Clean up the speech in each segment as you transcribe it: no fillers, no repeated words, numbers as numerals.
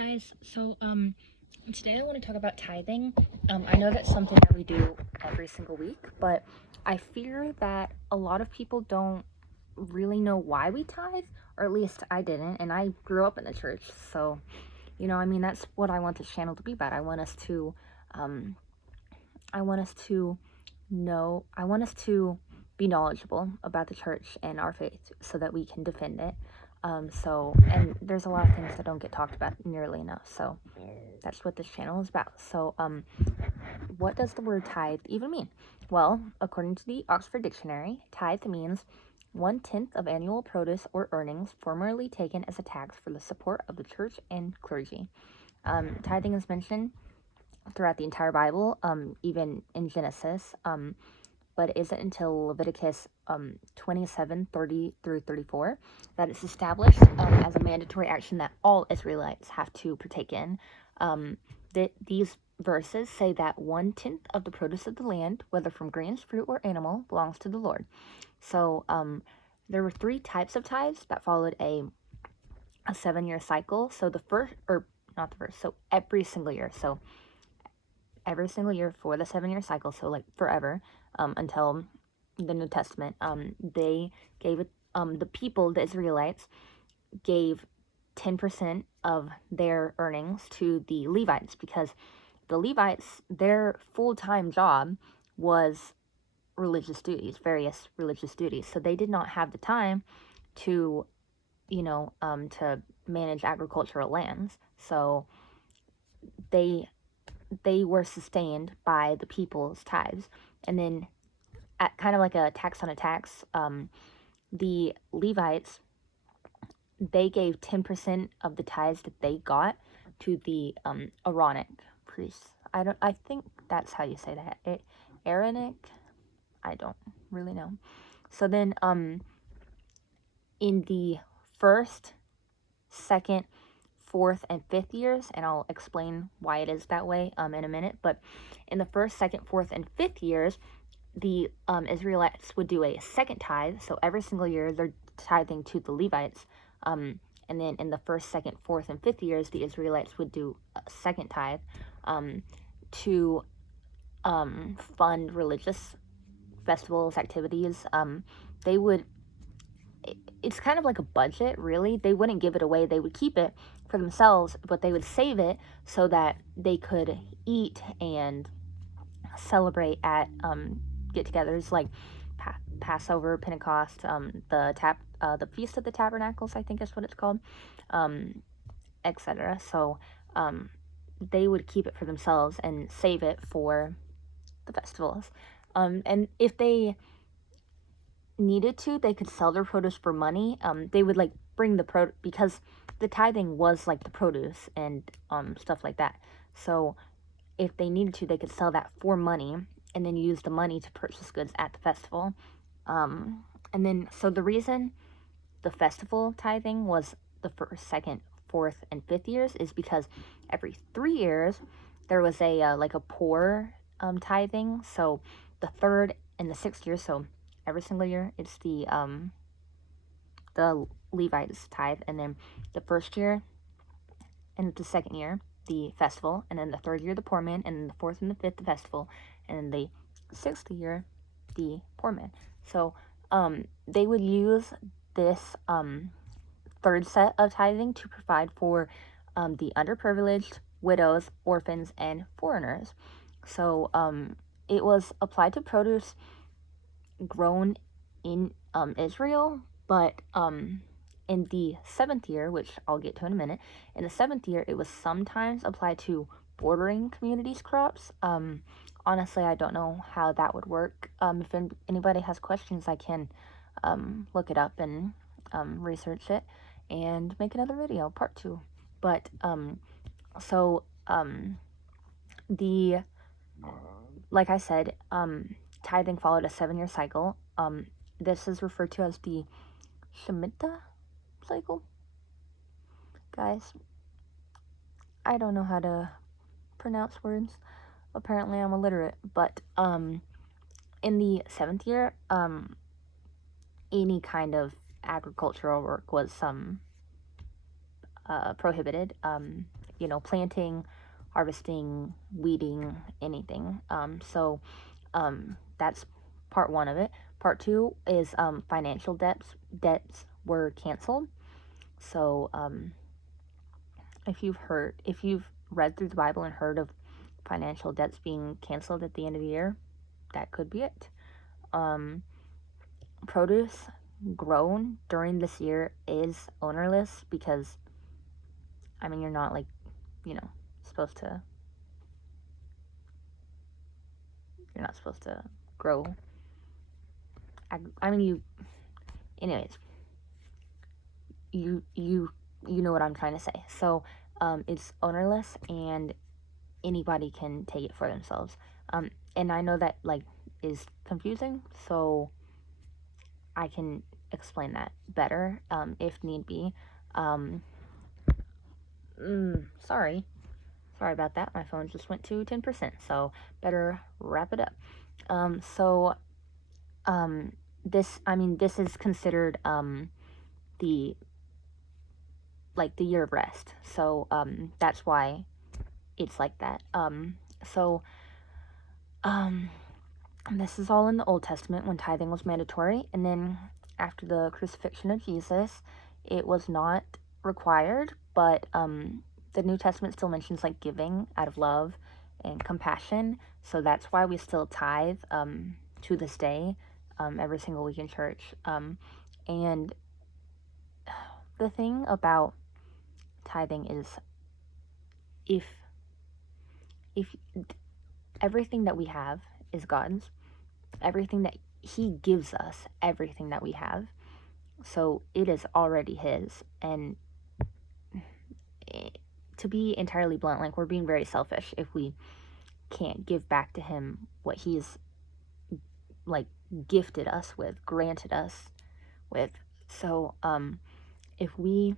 guys, today I want to talk about tithing. I know that's something that we do every single week, but I fear that a lot of people don't really know why we tithe, or at least I didn't, and I grew up in the church, so, that's what I want this channel to be about. Um, I want us to I want us to be knowledgeable about the church and our faith so that we can defend it. And there's a lot of things that don't get talked about nearly enough. So that's what this channel is about. What does the word tithe even mean? Well, according to the Oxford Dictionary, tithe means 1/10 of annual produce or earnings formerly taken as a tax for the support of the church and clergy. Tithing is mentioned throughout the entire Bible, even in Genesis, but it isn't until Leviticus 27:30 through 34 that it's established as a mandatory action that all Israelites have to partake in. These verses say that 1/10 of the produce of the land, whether from grains, fruit, or animal, belongs to the Lord. So there were 3 types of tithes that followed a 7-year cycle. So every single year. So every single year for the 7-year cycle, so like forever, until the New Testament, they gave it, the Israelites gave 10% of their earnings to the Levites, because the Levites, their full-time job was various religious duties. So they did not have the time to, to manage agricultural lands. So they were sustained by the people's tithes. And then, at kind of like a tax on a tax, the Levites, they gave 10% of the tithes that they got to the Aaronic priests. I think that's how you say that. Aaronic? I don't really know. So then, in the first, second, 4th, and 5th years, and I'll explain why it is that way in a minute, but in the 1st, 2nd, 4th, and 5th years, the Israelites would do a second tithe. So every single year they're tithing to the Levites, and then in the 1st, 2nd, 4th, and 5th years, the Israelites would do a second tithe to fund religious festivals, activities. They would, it's kind of like a budget, really. They wouldn't give it away. They would keep it for themselves, but they would save it so that they could eat and celebrate at get-togethers like Passover, Pentecost, the Feast of the Tabernacles, I think is what it's called, etc. So they would keep it for themselves and save it for the festivals. And if they needed to, they could sell their produce for money. They would like bring the produce, because the tithing was like the produce and stuff like that. So if they needed to, they could sell that for money and then use the money to purchase goods at the festival. And then, so the reason the festival tithing was the 1st, 2nd, 4th, and 5th years is because every 3 years there was a like a poor tithing. So the 3rd and the 6th year, so every single year it's the Levites tithe, and then the 1st year and the 2nd year the festival, and then the 3rd year the poor man, and then the 4th and the 5th the festival, and then the 6th year the poor man. So they would use this 3rd set of tithing to provide for the underprivileged, widows, orphans, and foreigners. So it was applied to produce grown in Israel, but in the 7th year, which I'll get to in a minute, in the 7th year, it was sometimes applied to bordering communities' crops. Honestly, I don't know how that would work. If anybody has questions, I can look it up and research it and make another video, part 2. But, like I said, tithing followed a 7-year cycle. This is referred to as the Shemitah cycle. Guys, I don't know how to pronounce words. Apparently I'm illiterate, but in the 7th year, any kind of agricultural work was prohibited. planting, harvesting, weeding, anything. That's part one of it. Part two is financial debts were canceled. So if you've read through the Bible and heard of financial debts being canceled at the end of the year, that could be it. Produce grown during this year is ownerless because, you're not supposed to, you're not supposed to grow. Anyways, you know what I'm trying to say. So, it's ownerless and anybody can take it for themselves. And I know that is confusing, so I can explain that better if need be. Sorry about that. My phone just went to 10%, so better wrap it up. This is considered the the year of rest. So that's why it's like that. So this is all in the Old Testament when tithing was mandatory, and then after the crucifixion of Jesus, it was not required, but the New Testament still mentions giving out of love and compassion, so that's why we still tithe to this day, every single week in church. And the thing about tithing is if everything that we have is God's, everything that He gives us, everything that we have, so it is already His. And to be entirely blunt, we're being very selfish if we can't give back to Him what He's gifted us with, granted us with. So if we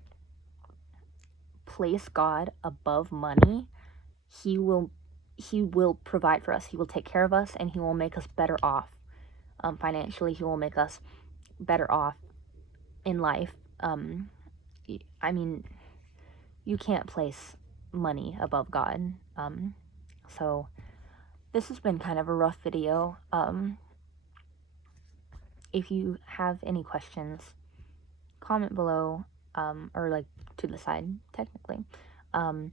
place God above money, He will provide for us. He will take care of us, and He will make us better off financially. He will make us better off in life. You can't place money above God. So this has been kind of a rough video. If you have any questions, comment below, or to the side technically, and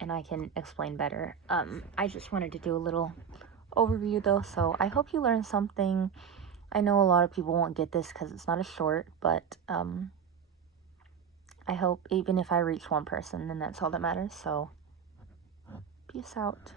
I can explain better. I just wanted to do a little overview though, so I hope you learned something. I know a lot of people won't get this because it's not as short, but I hope even if I reach one person, then that's all that matters. So peace out.